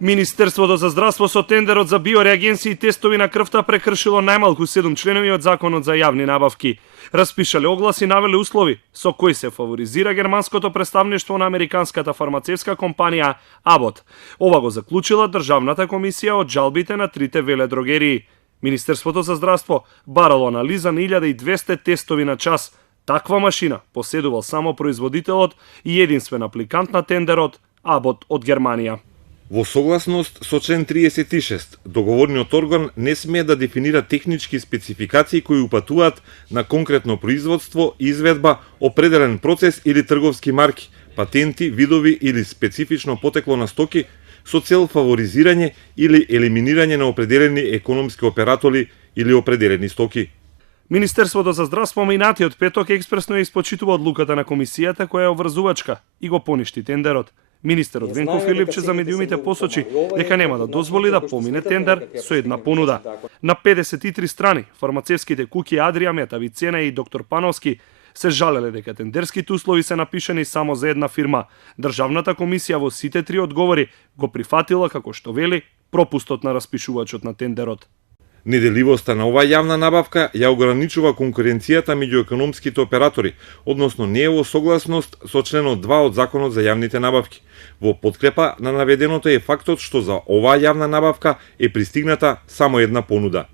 Министерството за здравство со тендерот за биореагенции и тестови на крвта прекршило најмалку 7 членови од Законот за јавни набавки. Распишале огласи, навеле услови со кои се фаворизира германското представништво на американската фармацевска компанија Abbott. Ова го заклучила Државната комисија од жалбите на трите веледрогерии. Министерството за здравство барало анализа на 1200 тестови на час. Таква машина поседувал само производителот и единствен апликант на тендерот Abbott од Германија. Во согласност со член 36, договорниот орган не смее да дефинира технички спецификации кои упатуваат на конкретно производство, изведба, определен процес или трговски марки, патенти, видови или специфично потекло на стоки со цел фаворизирање или елиминирање на определени економски оператори или определени стоки. Министерството за здравство минатиот петок експресно ја испочитува одлуката на комисијата која е обврзувачка и го поништи тендерот. Министерот Венко Филипче за медиумите посочи дека нема да дозволи да помине тендер со една понуда. На 53 страни фармацевските куќи Адрија, Метавицена и Доктор Пановски се жалеле дека тендерските услови се напишани само за една фирма. Државната комисија во сите три одговори го прифатила како што вели пропустот на распишувачот на тендерот. Неделивоста на оваа јавна набавка ја ограничува конкуренцијата меѓу економските оператори, односно не е во согласност со членот 2 од Законот за јавните набавки. Во подкрепа на наведеното е фактот што за оваа јавна набавка е пристигната само една понуда.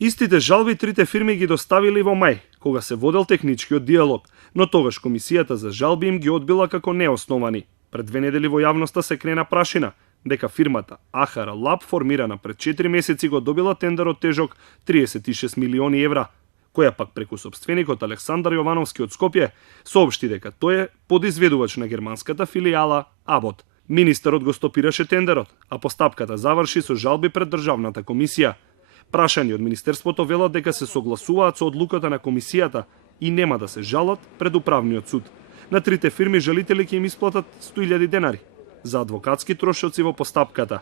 Истите жалби трите фирми ги доставили во мај, кога се водел техничкиот диалог, но тогаш комисијата за жалби им ги одбила како неосновани. Пред 2 недели во јавноста се крена прашина дека фирмата Ахара Лаб, формирана пред 4 месеци, го добила тендерот тежок 36 милиони евра, која пак преку собственикот Александар Јовановски од Скопје соопшти дека тој е подизведувач на германската филијала Abbott. Министерот го стопираше тендерот, а постапката заврши со жалби пред Државната комисија. Прашани од Министерството велат дека се согласуваат со одлуката на комисијата и нема да се жалат пред управниот суд. На трите фирми жалители ќе им исплатат 100.000 денари за адвокатски трошоци во постапката.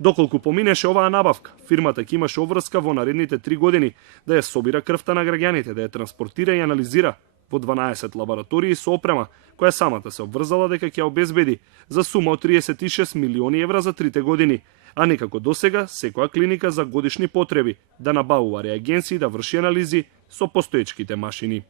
Доколку поминеше оваа набавка, фирмата ќе имаше обврска во наредните 3 години да ја собира крвта на граѓаните, да ја транспортира и анализира во 12 лаборатории со опрема, која самата се обврзала дека ќе ја обезбеди за сума од 36 милиони евра за 3 години, а не како досега секоја клиника за годишни потреби да набавува реагенции и да врши анализи со постоечките машини.